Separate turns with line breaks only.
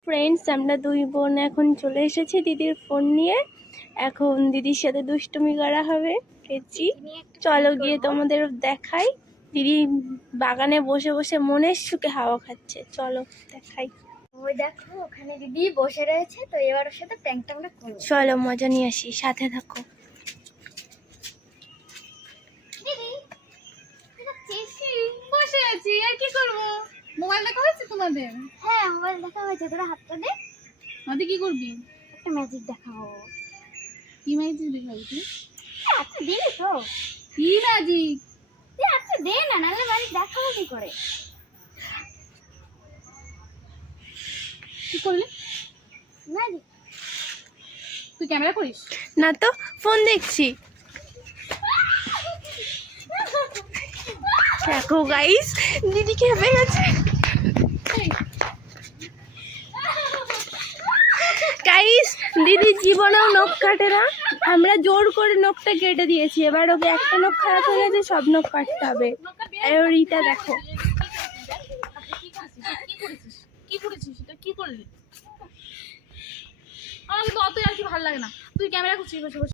Friends, আমরা দুই বোন এখন চলে এসেছি দিদির ফোন নিয়ে। এখন দিদির সাথে দুষ্টুমি করা হবে। পেয়েছি, চলো গিয়ে তোমাদের দেখাই। দিদি বাগানে বসে বসে মনের সুখে হাওয়া খাচ্ছে, চলো দেখাই।
ওই দেখো ওখানে দিদি বসে রয়েছে, তো এবার ওর সাথে প্র্যাঙ্কটা আমরা করব।
চলো মজা নিয়ে আসি, সাথে থাকো।
দিদি বসে আছি, আর কি করব? মোবাইল দেখা হয়েছে তোমাদের? হ্যাঁ মোবাইল দেখা হয়েছে। তোরা হাতটা দে।
আমাদের কি করবি?
একটা ম্যাজিক দেখাবো।
কি ম্যাজিক দেখাবি তুই?
আচ্ছা দিলি তো।
কি ম্যাজিক?
আচ্ছা দে না, নাহলে বাড়ি দেখাবো কি করে?
কি করলি?
ম্যাজিক।
তুই ক্যামেরা করিস?
না তো, ফোন দেখছি। দেখো গাইস, দিদি খেপে গেছে। গাইস, দিদি জীবনেও নখ কাটে না, আমরা জোর করে নখটা কেটে দিয়েছি। এবার ওকে একটা নখ খারাপ হয়ে গেছে, সব নখ কাটতে হবে। আর এইটা দেখো,
কি করেছিস এটা? কি করলি? আমার কিন্তু অত আর কি ভালো লাগে না। তুই ক্যামেরা করছিস বসে বসে।